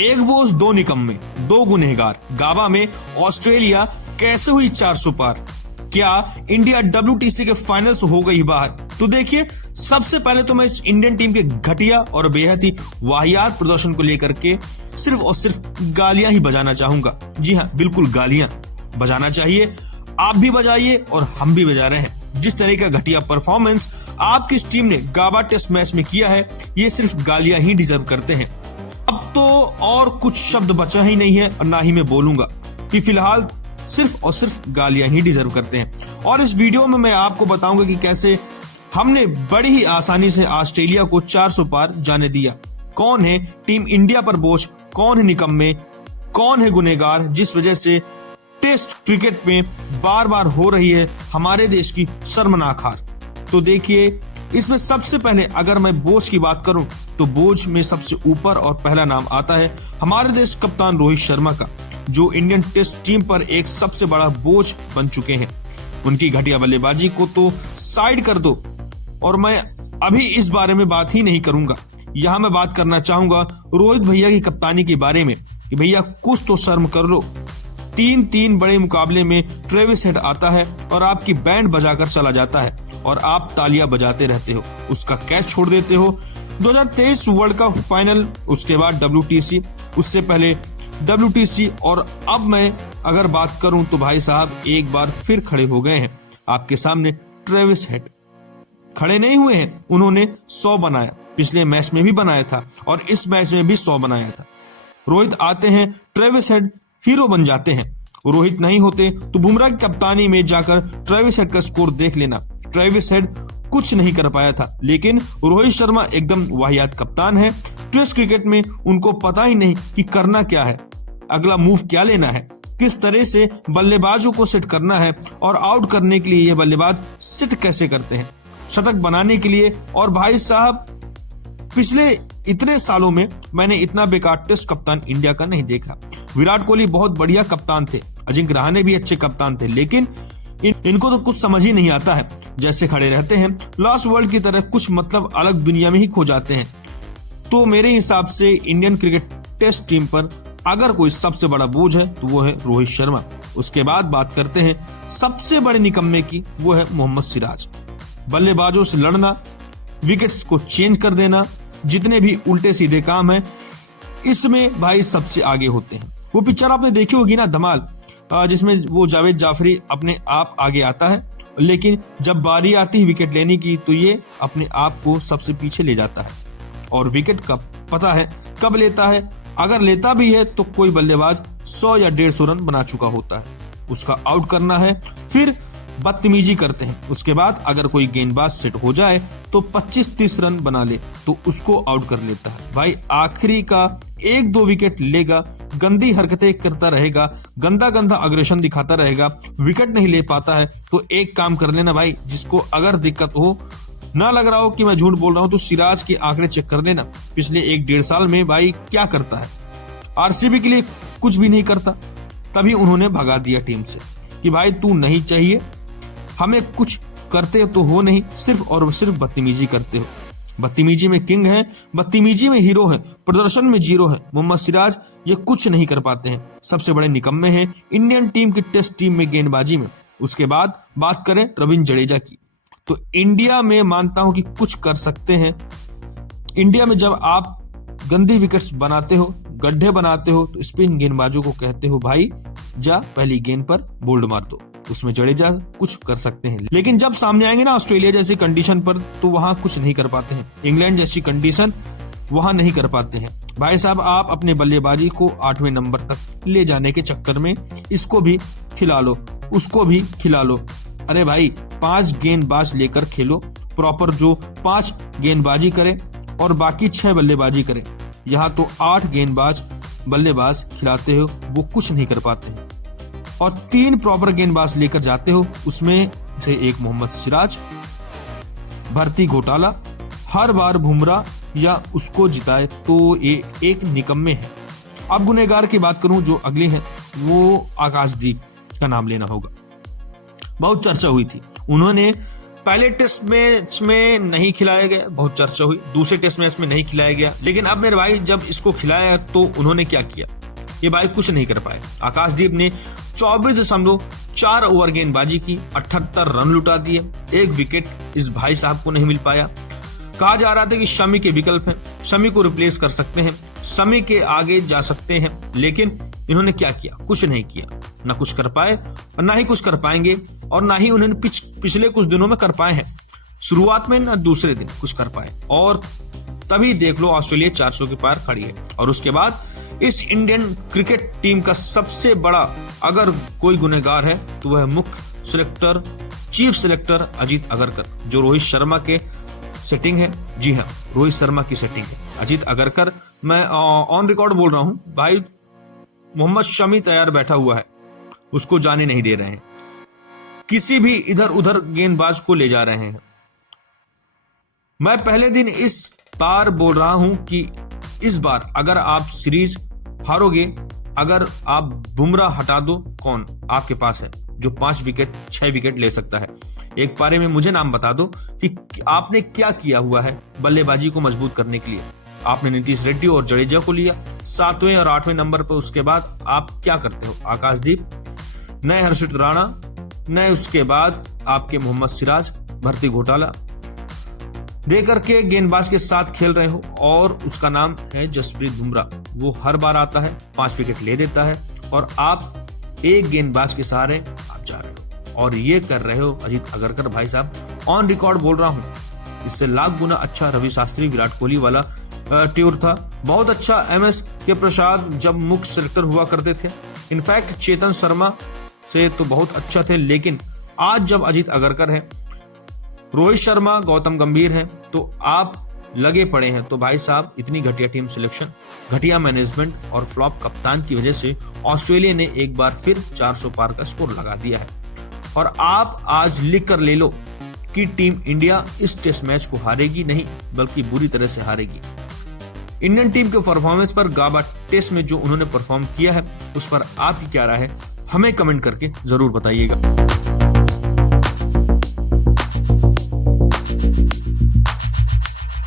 एक बोझ दो निकम्मे, दो गुनहगार। गाबा में ऑस्ट्रेलिया कैसे हुई 400 पार? क्या इंडिया WTC के फाइनल से हो गई बाहर? तो देखिए, सबसे पहले तो मैं इस इंडियन टीम के घटिया और बेहद ही वाहियात प्रदर्शन को लेकर के सिर्फ और सिर्फ गालियां ही बजाना चाहूंगा। जी हाँ, बिल्कुल गालियां बजाना चाहिए। आप भी बजाइए और हम भी बजा रहे हैं। जिस तरह का घटिया परफॉर्मेंस आपकी इस टीम ने गाबा टेस्ट मैच में किया है, ये सिर्फ गालियां ही डिजर्व करते हैं। अब तो और कुछ शब्द बचा ही नहीं है और ना ही मैं बोलूंगा, कि फिलहाल सिर्फ और सिर्फ गालियां ही डिजर्व करते हैं। और इस वीडियो में मैं आपको बताऊंगा कि कैसे हमने बड़ी ही आसानी से ऑस्ट्रेलिया को 400 पार जाने दिया। कौन है टीम इंडिया पर बोझ, कौन है निकम्मे, कौन है गुनहगार, जिस वजह से टेस्ट क्रिकेट में बार बार हो रही है हमारे देश की शर्मनाक हार। तो देखिए, इसमें सबसे पहले अगर मैं बोझ की बात करूं तो बोझ में सबसे ऊपर और पहला नाम आता है हमारे देश कप्तान रोहित शर्मा का, जो इंडियन टेस्ट टीम पर एक सबसे बड़ा बोझ बन चुके हैं। उनकी घटिया बल्लेबाजी को तो साइड कर दो और मैं अभी इस बारे में बात ही नहीं करूंगा। यहाँ मैं बात करना चाहूंगा रोहित भैया की कप्तानी के बारे में कि भैया कुछ तो शर्म कर लो। तीन बड़े मुकाबले में ट्रेविस हेड आता है और आपकी बैंड बजाकर चला जाता है और आप तालियां बजाते रहते हो, उसका कैच छोड़ देते हो। 2023 वर्ल्ड कप फाइनल, उसके बाद WTC, उससे पहले WTC, और अब मैं अगर बात करूं तो भाई साहब एक बार फिर खड़े हो गए हैं आपके सामने ट्रेविस हेड। खड़े नहीं हुए हैं, उन्होंने 100 बनाया, पिछले मैच में भी बनाया था और इस मैच में भी 100 बनाया था। रोहित आते हैं, ट्रेविस हेड हीरो बन जाते हैं। रोहित नहीं होते तो बुमराह की कप्तानी में जाकर ट्रेविस हेड का स्कोर देख लेना। ट्रेविस हेड कुछ नहीं कर पाया था, लेकिन रोहित शर्मा एकदम वाहियात कप्तान है। टेस्ट क्रिकेट में उनको पता ही नहीं कि करना क्या है, अगला मूव क्या लेना है, किस तरह से बल्लेबाजों को सेट करना है और आउट करने के लिए ये बल्लेबाज सेट कैसे करते हैं, शतक बनाने के लिए। और भाई साहब, पिछले इतने सालों में मैंने इतना बेकार टेस्ट कप्तान इंडिया का नहीं देखा। विराट कोहली बहुत बढ़िया कप्तान थे, अजिंक्य रहाणे भी अच्छे कप्तान थे, लेकिन इनको तो कुछ समझ ही नहीं आता है। जैसे खड़े रहते हैं लॉस्ट वर्ल्ड की तरह, कुछ मतलब अलग दुनिया में ही खो जाते हैं। तो मेरे हिसाब से इंडियन क्रिकेट टेस्ट टीम पर अगर कोई सबसे बड़ा बोझ है तो वो है रोहित शर्मा। उसके बाद बात करते हैं सबसे बड़े निकम्मे की, वो है मोहम्मद सिराज। बल्लेबाजों से लड़ना, विकेट्स को चेंज कर देना, जितने भी उल्टे सीधे काम है, इसमें भाई सबसे आगे होते हैं। वो पिक्चर आपने देखी होगी ना, धमाल, जिसमें वो जावेद जाफरी अपने आप आगे आता है, लेकिन जब बारी आती है विकेट लेने की तो ये अपने आप को सबसे पीछे ले जाता है। और विकेट का पता है कब लेता है, अगर लेता भी है तो कोई बल्लेबाज 100 या 150 रन बना चुका होता है, उसका आउट करना है। फिर बदतमीजी करते हैं, उसके बाद अगर कोई गेंदबाज सेट हो जाए तो 25-30 रन बना ले तो उसको आउट कर लेता है। भाई आखिरी का 1-2 विकेट लेगा, गंदी हरकतें करता रहेगा, गंदा अग्रेशन दिखाता रहेगा, विकेट नहीं ले पाता है तो एक काम कर लेना भाई, जिसको अगर दिक्कत हो, ना लग रहा हो कि मैं झूठ बोल रहा हूं, तो सिराज के आंकड़े चेक कर लेना। पिछले 1-1.5 साल में भाई क्या करता है, RCB के लिए कुछ भी नहीं करता, तभी उन्होंने भगा दिया टीम से कि भाई तू नहीं चाहिए, हमें कुछ करते तो हो नहीं, सिर्फ और सिर्फ बदतमीजी करते हो। बदतमीजी में किंग है, बदतमीजी में हीरो है, प्रदर्शन में जीरो है। मोहम्मद सिराज ये कुछ नहीं कर पाते हैं, सबसे बड़े निकम्मे हैं इंडियन टीम की टेस्ट टीम में गेंदबाजी में। उसके बाद बात करें रविंद्र जडेजा की, तो इंडिया में मानता हूं कि कुछ कर सकते हैं। इंडिया में जब आप गंदी विकेट्स बनाते हो, गड्ढे बनाते हो, तो स्पिन गेंदबाजों को कहते हो भाई जा पहली गेंद पर बोल्ड मार दो। उसमें जडेजा कुछ कर सकते हैं, लेकिन जब सामने आएंगे ना ऑस्ट्रेलिया जैसी कंडीशन पर, तो वहां कुछ नहीं कर पाते हैं। इंग्लैंड जैसी कंडीशन, वहां नहीं कर पाते हैं। भाई साहब, आप अपने बल्लेबाजी को 8वें नंबर तक ले जाने के चक्कर में इसको भी खिला लो, उसको भी खिला लो। अरे भाई, 5 गेंदबाज लेकर खेलो, प्रॉपर जो 5 गेंदबाजी करे और बाकी 6 बल्लेबाजी करे। यहाँ तो 8 गेंदबाज बल्लेबाज खिलाते हो, वो कुछ नहीं कर पाते हैं। और 3 प्रॉपर गेंदबाज लेकर जाते हो, उसमें से एक मोहम्मद सिराज, भर्ती घोटाला, हर बार बुमराह या उसको जिताए तो ये एक निकम्मे है। अब गुनहगार की बात करूं जो अगले हैं, वो आकाशदीप का नाम लेना होगा। बहुत चर्चा हुई थी, उन्होंने पहले टेस्ट मैच में नहीं खिलाया गया, बहुत चर्चा हुई। दूसरे टेस्ट मैच में नहीं खिलाया गया, लेकिन अब मेरे भाई जब इसको खिलाया तो उन्होंने क्या किया, ये भाई कुछ नहीं कर पाए। आकाशदीप ने 24.4 ओवर गेंदबाजी की, 78 रन लुटा दिए, 1 विकेट इस भाई साहब को नहीं मिल पाया। कहा जा रहा था कि शमी के विकल्प हैं, शमी को रिप्लेस कर सकते हैं, शमी के आगे जा सकते हैं, लेकिन इन्होंने क्या किया, कुछ नहीं किया। ना कुछ कर पाए और ना ही कुछ कर पाएंगे, और ना ही उन्होंने पिछले कुछ दिनों में कर पाए हैं। शुरुआत में ना दूसरे दिन कुछ कर पाए, और तभी देख लो ऑस्ट्रेलिया 400 के पार खड़ी है। और उसके बाद इस इंडियन क्रिकेट टीम का सबसे बड़ा अगर कोई गुनहगार है तो वह मुख्य selector, chief selector Ajit Agarkar, जो रोहित शर्मा के सेटिंग है। जी हाँ, रोहित शर्मा की सेटिंग है अजीत अगरकर। मैं ऑन रिकॉर्ड बोल रहा हूं भाई, मोहम्मद शमी तैयार बैठा हुआ है, उसको जाने नहीं दे रहे हैं, किसी भी इधर उधर गेंदबाज को ले जा रहे हैं। मैं पहले दिन इस बार बोल रहा हूं कि इस बार अगर आप सीरीज हारोगे, अगर आप बुमराह हटा दो, कौन आपके पास है जो 5 विकेट 6 विकेट ले सकता है? एक पारे में मुझे नाम बता दो कि आपने क्या किया हुआ है बल्लेबाजी को मजबूत करने के लिए। आपने नीतीश रेड्डी और जडेजा को लिया 7वें और 8वें नंबर पर, उसके बाद आप क्या करते हो? आकाशदीप, नए हर्षित राणा, नए उसके बाद आपके मोहम्मद सिराज, भर्ती घोटाला दे करके गेंदबाज के साथ खेल रहे हो, और उसका नाम है जसप्रीत बुमराह। वो हर बार आता है, 5 विकेट ले देता है, और आप एक गेंदबाज के सहारे आप जा रहे हो, और ये कर रहे हो अजीत अगरकर भाई साहब। ऑन रिकॉर्ड बोल रहा हूं, इससे लाख गुना अच्छा रवि शास्त्री विराट कोहली वाला ट्यूर था। बहुत अच्छा MS के प्रसाद जब मुख्य सिलेक्टर हुआ करते थे, इनफैक्ट चेतन शर्मा से तो बहुत अच्छा थे, लेकिन आज जब अजीत अगरकर है, रोहित शर्मा, गौतम गंभीर हैं, तो आप लगे पड़े हैं। तो भाई साहब, इतनी घटिया टीम सिलेक्शन, घटिया मैनेजमेंट और फ्लॉप कप्तान की वजह से ऑस्ट्रेलिया ने एक बार फिर 400 पार का स्कोर लगा दिया है। और आप आज लिख कर ले लो कि टीम इंडिया इस टेस्ट मैच को हारेगी नहीं, बल्कि बुरी तरह से हारेगी। इंडियन टीम के परफॉर्मेंस पर, गाबा टेस्ट में जो उन्होंने परफॉर्म किया है, उस पर आपकी क्या राय है, हमें कमेंट करके जरूर बताइएगा।